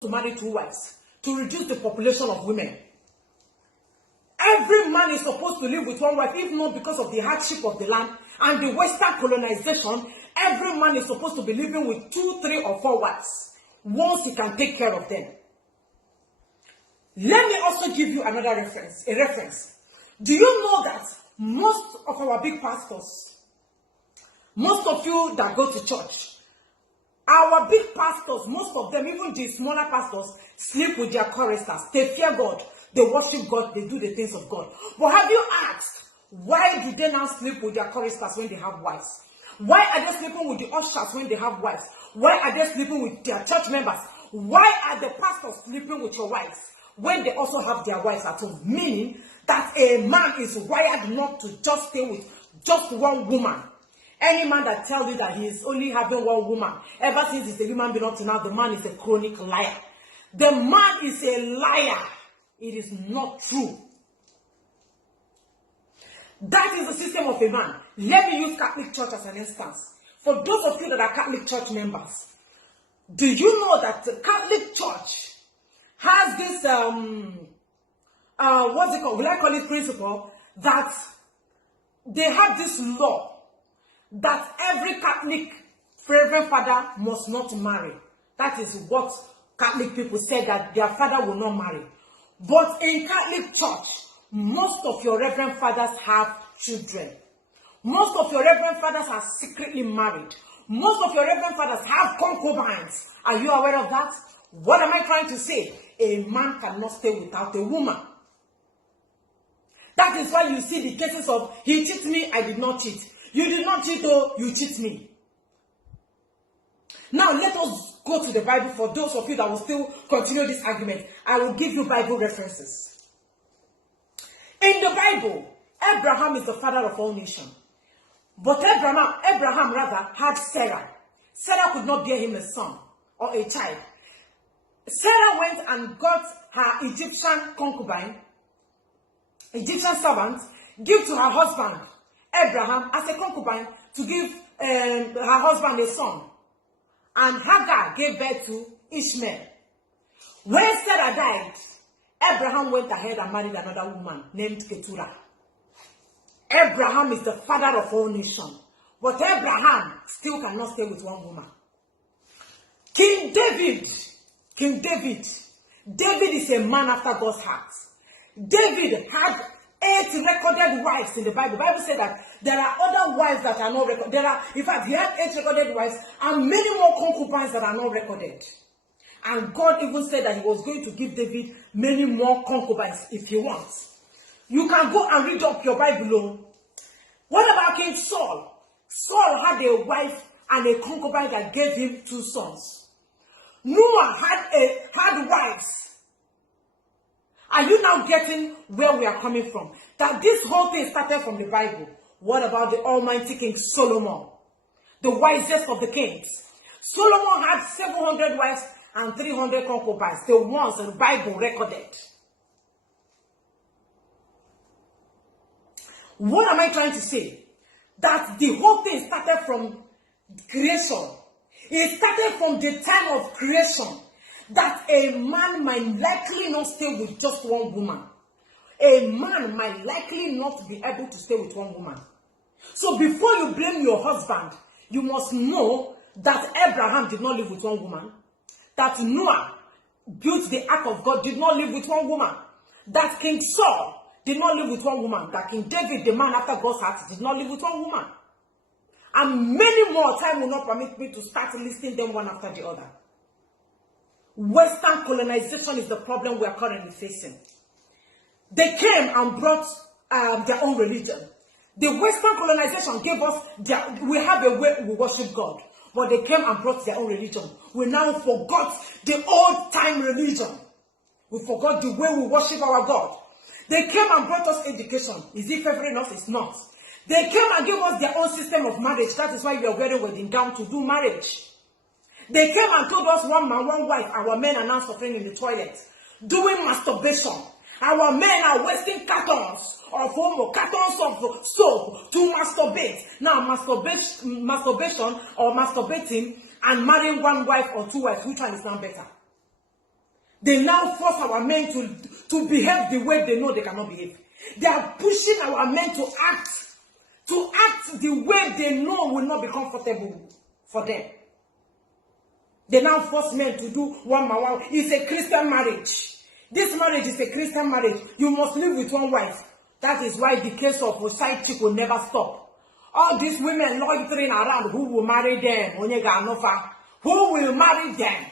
to marry 2 wives to reduce the population of women. Every man is supposed to live with 1 wife, if not because of the hardship of the land and the Western colonization. Every man is supposed to be living with 2, 3, or 4 wives once he can take care of them. Let me also give you another reference. Do you know that most of our big pastors, most of you that go to church, our big pastors, most of them, even the smaller pastors, sleep with their choristers. They fear God, they worship God, they do the things of God. But have you asked, why do they now sleep with their choristers when they have wives? Why are they sleeping with the ushers when they have wives? Why are they sleeping with their church members? Why are the pastors sleeping with your wives when they also have their wives at home? Meaning that a man is wired not to just stay with just 1 woman. Any man that tells you that he is only having 1 woman, ever since he's a human being up to now, the man is a chronic liar. The man is a liar. It is not true. That is the system of a man. Let me use Catholic Church as an instance. For those of you that are Catholic Church members, do you know that the Catholic Church has this, what's it called? Will I call it principle? That they have this law that every Catholic Reverend Father must not marry. That is what Catholic people say, that their father will not marry. But in Catholic Church, most of your Reverend Fathers have children. Most of your Reverend Fathers are secretly married. Most of your Reverend Fathers have concubines. Are you aware of that? What am I trying to say? A man cannot stay without a woman. That is why you see the cases of, he cheats me, I did not cheat. You did not cheat, oh, you cheat me. Now let us go to the Bible. For those of you that will still continue this argument, I will give you Bible references. In the Bible, Abraham is the father of all nations. But Abraham rather had Sarah. Sarah could not bear him a son or a child. Sarah went and got her Egyptian concubine, Egyptian servant, give to her husband, Abraham, as a concubine to give her husband a son. And Hagar gave birth to Ishmael. When Sarah died, Abraham went ahead and married another woman named Keturah. Abraham is the father of all nations. But Abraham still cannot stay with 1 woman. King David is a man after God's heart. David had 8 recorded wives in the Bible. The Bible said that there are other wives that are not recorded. In fact, he had 8 recorded wives and many more concubines that are not recorded. And God even said that he was going to give David many more concubines if he wants. You can go and read up your Bible. What about King Saul? Saul had a wife and a concubine that gave him 2 sons. Noah had wives. Are you now getting where we are coming from? That this whole thing started from the Bible. What about the almighty King Solomon? The wisest of the kings. Solomon had 700 wives and 300 concubines. The ones the Bible recorded. What am I trying to say? That the whole thing started from creation. It started from the time of creation. That a man might likely not stay with just 1 woman. A man might likely not be able to stay with 1 woman. So before you blame your husband, you must know that Abraham did not live with 1 woman. That Noah built the ark of God, did not live with 1 woman. That King Saul did not live with 1 woman. That King David, the man after God's heart, did not live with 1 woman. And many more. Time will not permit me to start listing them one after the other. Western colonization is the problem we are currently facing. They came and brought their own religion. The Western colonization gave us, we have a way we worship God. But they came and brought their own religion. We now forgot the old time religion. We forgot the way we worship our God. They came and brought us education. Is it favoring us? It's not. They came and gave us their own system of marriage. That is why we are wearing wedding gown to do marriage. They came and told us 1 man, 1 wife. Our men are now suffering in the toilet, doing masturbation. Our men are wasting cartons of cartons of soap to masturbate. Now, masturbation or masturbating and marrying 1 wife or 2 wives, which one is now better? They now force our men to behave the way they know they cannot behave. They are pushing our men to act the way they know will not be comfortable for them. They now force men to do one by one. It's a Christian marriage. This marriage is a Christian marriage. You must live with one wife. That is why the case of a side chick will never stop. All these women loitering around, who will marry them? Who will marry them?